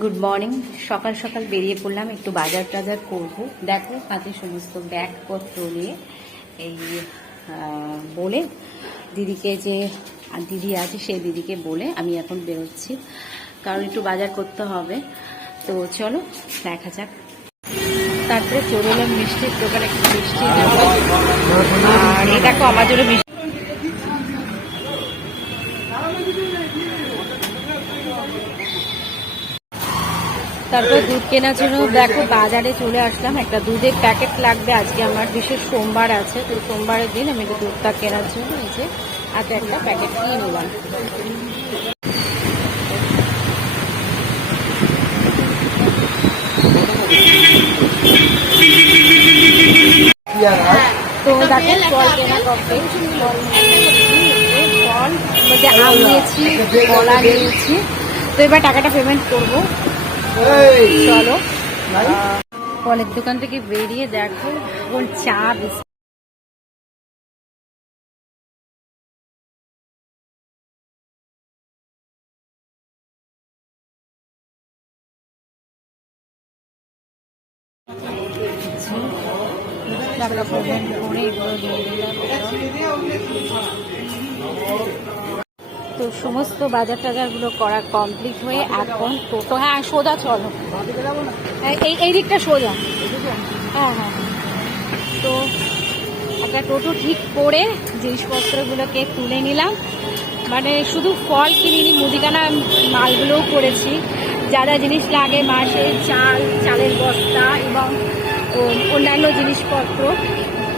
Good morning সকাল সকাল বেরিয়ে পড়লাম, একটু বাজার টাজার করব। দেখো, হাতে সমস্ত ব্যাগপত্র নিয়ে এই বলে দিদিকে যে, দিদি আছে সেই দিদিকে বলে আমি এখন বেরোচ্ছি। কারণ একটু বাজার করতে হবে। তো চলো, দেখা যাক। তারপরে চলে এলাম মিষ্টির দোকানে, একটু মিষ্টি আর দেখো, আমার জন্য মিষ্টি তারপর দুধ কেনার জন্য দেখো বাজারে চলে আসলাম। একটা দুধের প্যাকেট লাগবে আজকে আমার, বিশেষ সোমবার আছে। তো সোমবারের দিন আমি একটু দুধটা কেনার জন্য এই যে একটা প্যাকেট নিয়ে নিলাম। তো দেখো, ফল কেনা ফল মধ্যে আম নিয়েছি, কলা নিয়েছি। তো এবার টাকাটা পেমেন্ট করব। চলো। ফলের দোকান থেকে বেরিয়ে দেখো কোন চা বিস্কুট। করে এগুলো দিয়ে দিলাম তো সমস্ত বাজার টাজারগুলো করা কমপ্লিট হয়ে এখন টোটো হ্যাঁ সোজা চলো। এই এই দিকটা সোজা। হ্যাঁ হ্যাঁ। তো একটা টোটো ঠিক করে জিনিসপত্রগুলোকে তুলে নিলাম। মানে শুধু ফল কিনিনি, মুদিখানা মালগুলোও করেছি। যা যা জিনিস লাগে মাসের চাল, চালের বস্তা এবং অন্যান্য জিনিসপত্র।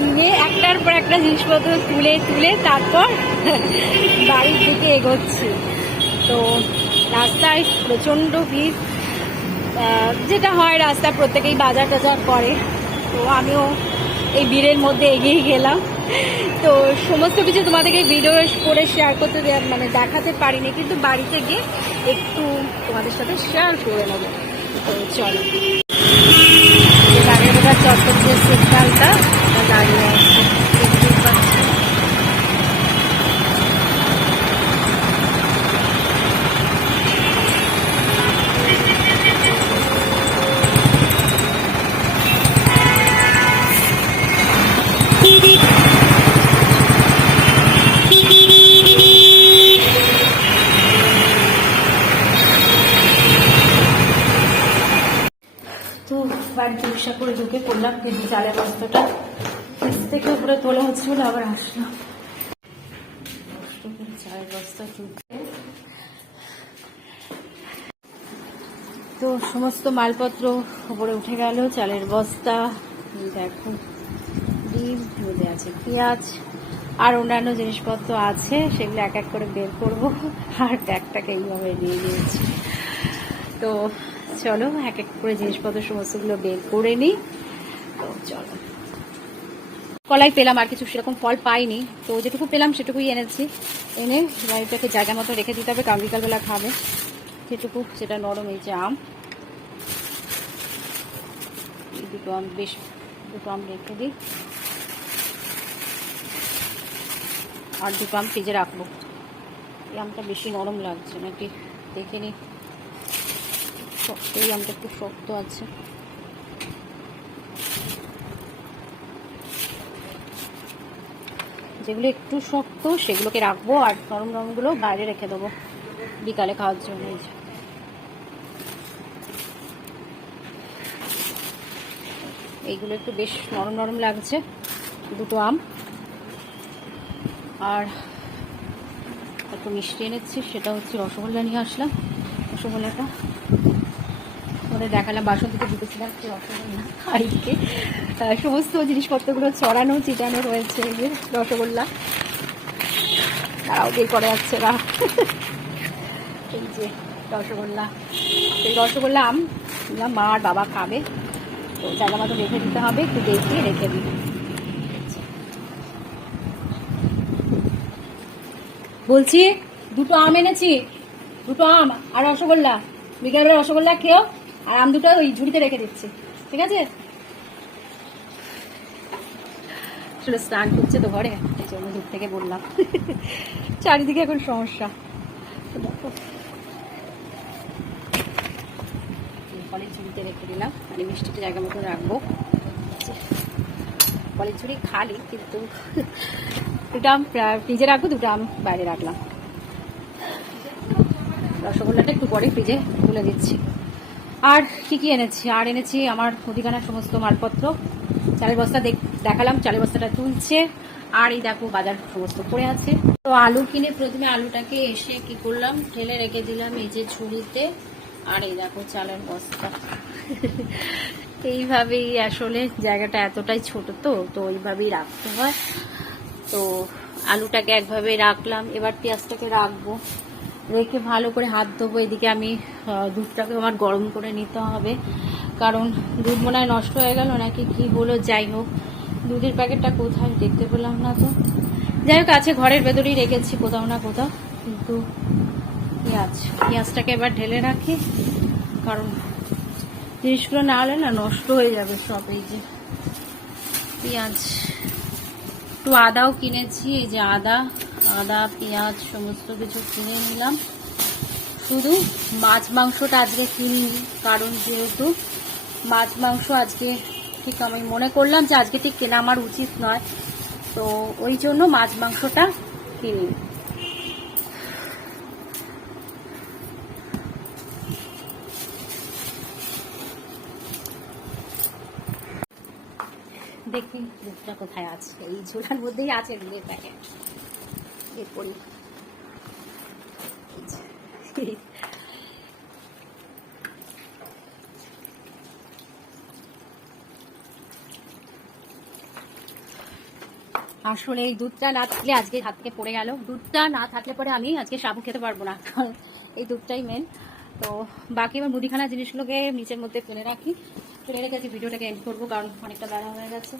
কিনে একটার পর একটা জিনিসপত্র তুলে তুলে তারপর বাড়ির দিকে এগোচ্ছি। তো রাস্তায় প্রচণ্ড ভিড়। যেটা হয় রাস্তায় প্রত্যেকেই বাজার টাজার করে। তো আমিও এই ভিড়ের মধ্যে এগিয়ে গেলাম। তো সমস্ত কিছু তোমাদেরকে ভিডিও করে শেয়ার করতে মানে দেখাতে পারিনি, কিন্তু বাড়িতে গিয়ে একটু তোমাদের সাথে শেয়ার করে নেব। তো চলো। চত্বর যে দাঁড়িয়ে আছে। তো বাড়িতে রিক্সা করে ঢুকে পড়লাম কিন্তু চালের বস্তাটা থেকে উপরে তোলা হচ্ছে বলে আবার আসলাম চালের বস্তা তুলতে তো সমস্ত মালপত্র উপরে উঠে গেল, চালের বস্তা, দেখো, ডিম মধ্যে আছে, পেঁয়াজ, আর অন্যান্য জিনিসপত্র আছে, সেগুলো এক এক করে বের করব, আর ব্যাগটাকে এইভাবে নিয়ে নিয়েছি। তো চলো, এক এক করে জিনিসপত্র, সমস্তগুলো বের করে নিই। তো চলো। কলাই পেলাম আর কিছু সেরকম ফল পাইনি। তো যেটুকু পেলাম সেটুকুই এনেছি। এনে বাড়িটাকে জায়গা মতো রেখে দিতে হবে, কারণ বিকালবেলা খাবে। সেটুকু সেটা নরম এই যে আম। দুটো আম, বেশ দুটো আম রেখে দিই। আর দুটো আম ফ্রিজে রাখব। এই আমটা বেশি নরম লাগছে নাকি? দেখে নিই শক্ত এই আমটা একটু শক্ত আছে। যেগুলো একটু শক্ত, সেগুলোকে রাখব আর নরম নরমগুলো বাইরে রেখে দেবো বিকালে খাওয়ার জন্য এই এইগুলো একটু বেশ নরম নরম লাগছে, দুটো আম। আর একটু মিষ্টি এনেছি, সেটা হচ্ছে রসগোল্লা নিয়ে আসলাম, রসগোল্লাটা। ওদের দেখালাম বাসন্তীতে ঢুকেছিলাম কি সমস্ত জিনিসপত্রগুলো চড়ানো চিটানো রয়েছে যে রসগোল্লা। তারাও বের করে যাচ্ছে না এই যে রসগোল্লা। এই রসগোল্লা আম মা আর বাবা খাবে। তো জায়গা মতো রেখে দিতে হবে, একটু দেখিয়ে রেখে দিই। বলছি, দুটো আম এনেছি। দুটো আম আর রসগোল্লা। বিকেলবেলা রসগোল্লা খেও আর আম দুটো ওই ঝুড়িতে রেখে দিচ্ছি, ঠিক আছে? আসলে স্নান করছে তো ঘরে, এই জন্য দূর থেকে বললাম। চারিদিকে এখন সমস্যা। কলের ঝুড়িতে রেখে দিলাম মানে মিষ্টিটা জায়গা মতো রাখব। কলের ঝুড়ি খালি, কিন্তু দুটো আম ফ্রিজে রাখব দুটো আম বাইরে রাখলাম। রসগোল্লাটা একটু পরে ফ্রিজে তুলে দিচ্ছি। আর কি কি এনেছি, আর এনেছি আমার মুদিখানার সমস্ত মালপত্র। চালের বস্তা দেখ- দেখালাম, চালের বস্তাটা তুলছে, আর এই দেখো বাজার সমস্ত পড়ে আছে। তো আলু কিনে প্রথমে আলুটাকে এসে কি করলাম, ঠেলে রেখে দিলাম এই যে ঝুড়িতে আর এই দেখো চালের বস্তা। এইভাবেই আসলে জায়গাটা এতটাই ছোট তো তো এইভাবেই রাখতে হয়। তো আলুটাকে একভাবে রাখলাম, এবার পেঁয়াজটাকে রাখব। রেখে ভালো করে হাত ধোবো, এদিকে আমি দুধটাকে আমার গরম করে নিতে হবে। কারণ দুধ মনে হয় নষ্ট হয়ে গেল নাকি কি হলো, যাই হোক, দুধের প্যাকেটটা কোথায় দেখতে পেলাম না তো। যাই হোক, আছে ঘরের ভেতরেই রেখেছি, কোথাও না কোথাও, কিন্তু পেঁয়াজ, পেঁয়াজটাকে এবার ঢেলে রাখি। কারণ জিনিসগুলো না হলে না নষ্ট হয়ে যাবে সব, এই যে পেঁয়াজ। একটু আদাও কিনেছি, এই যে আদা আদা, পেঁয়াজ, সমস্ত কিছু কিনে নিলাম। শুধু মাছ মাংসটা আজকে কিনিনি, কারণ যেহেতু মাছ মাংস আজকে ঠিক আমি মনে করলাম যে আজকে ঠিক কেনা আমার উচিত নয়, তো ওই জন্য মাছ মাংসটা কিনি দেখি দুধটা কোথায় আছে, এই ঝোলার মধ্যেই আছে দুধের প্যাকেট এই আসলে এই দুধটা না থাকলে আজকে হাত থেকে পড়ে গেল। দুধটা না থাকলে পরে আমি আজকে সাবু খেতে পারব না এই দুধটাই মেন তো বাকি আমার মুদিখানা জিনিসগুলোকে নিচের মধ্যে ফেলে রাখি। ফেলে রেখে ভিডিওটাকে এন্ড করব, কারণ অনেকটা বেড়া হয়ে গেছে।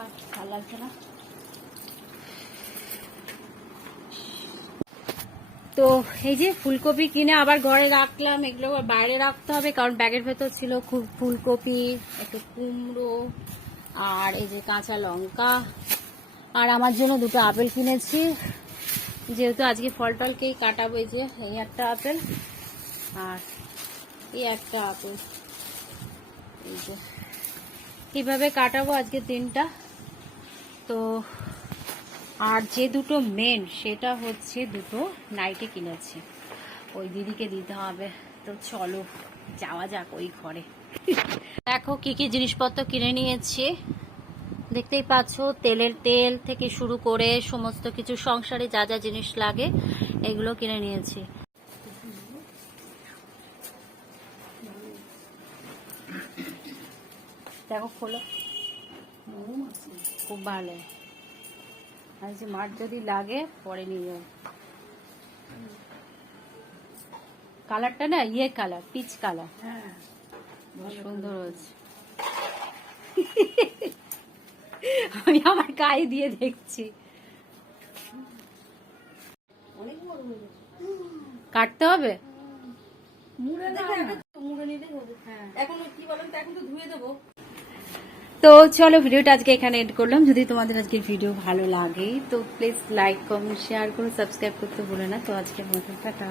আর ভালো লাগছে না। তো এই যে ফুলকপি কিনে আবার ঘরে রাখলাম, এগুলো বাইরে রাখতে হবে, কারণ ব্যাগের ভেতর ছিল খুব ফুলকপি, একটু কুমড়ো, আর এই যে কাঁচা লঙ্কা। আর আমার জন্য দুটো আপেল কিনেছি। যেহেতু আজকে ফল টলকেই কাটাবো, এই যে, এই একটা আপেল, আর এই একটা আপেল। এই যে এইভাবে কাটাবো আজকে দিনটা? তো আর যে দুটো মেন সেটা হচ্ছে দুটো নাইটে কিনেছি। ওই দিদিকে দিতে হবে। তো চলো, যাওয়া যাক ওই ঘরে। দেখো কি কি জিনিসপত্র কিনে নিয়েছি। দেখতেই পাচ্ছ, তেলের তেল থেকে শুরু করে সমস্ত কিছু, সংসারে যা যা জিনিস লাগে, এগুলো কিনে নিয়েছি। দেখো, খোলো। খুব ভালো। আর যে মাঠ যদি লাগে পরে নিয়ে যাও কালারটা না ইয়ে কালার পিচ কালার। সুন্দর হয়েছে। আমি আমার গায়ে দিয়ে দেখছি। কাটতে হবে? মুড়ে না। মুড়ে নিতে হবে। এখন কি বলেন এখন তো চলো ভিডিওটা আজকে এখানে এড করলাম। যদি তোমাদের আজকে ভিডিও ভালো লাগে, তো প্লিজ লাইক কমেন্ট শেয়ার করো সাবস্ক্রাইব করতে ভুলো না। তো আজকে মতো টাটা।